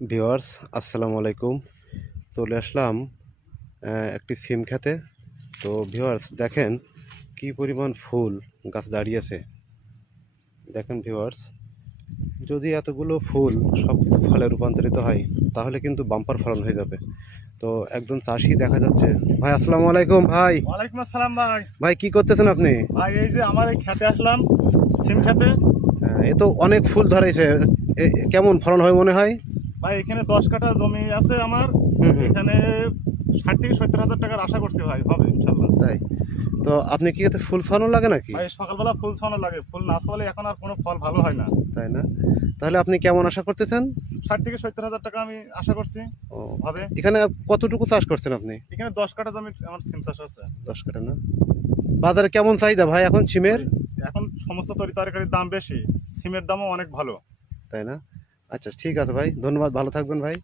Viewers, আসসালামু আলাইকুম। চলে আসলাম একটি সিম খেতে। তো ভিউয়ার্স দেখেন কি পরিমাণ ফুল গাছ দাঁড়িয়েছে। দেখেন ভিউয়ার্স, যদি এতগুলো ফুল সব কিছু ফলে রূপান্তরিত হয় তাহলে কিন্তু বাম্পার ফলন হয়ে যাবে। তো একজন চাষি দেখা যাচ্ছে। ভাই আসসালামু আলাইকুম। ভাই ওয়ালাইকুম আসসালাম ভাই। ভাই কি করতেছেন আপনি? ভাই এই যে আমার এই খেতে আসলাম, সিম খেতে। এ তো অনেক ফুল ধরেছে। কেমন ফলন হয় মনে হয়? ভাই এখানে 10 কাঠা জমি আছে আমার। হুম হুম। এখানে 60 থেকে 70 হাজার টাকার আশা করছি ভাই, হবে ইনশাল্লাহ। তাই? তো আপনি কি এতে ফুল ফলন লাগে নাকি? ভাই সকালবেলা ফুল ছানো লাগে, ফুল না ছাড়লে এখন আর কোনো ফল ভালো হয় না। তাই না? তাহলে আপনি কেমন আশা করতেছেন? 60 থেকে 70 হাজার টাকা আমি আশা করছি ও, হবে। এখানে কতটুকু চাষ করছেন আপনি? এখানে 10 কাঠা জমি আমার সিম চাষ আছে। 10 কাঠা না? বাজারে কেমন চাহিদা ভাই এখন সিমের? ভাই, এখন সমস্ত তরিতরকারির দাম বেশি, সিমের দামও অনেক ভালো। তাই না? আচ্ছা ঠিক আছে ভাই, ধন্যবাদ, ভালো থাকবেন ভাই।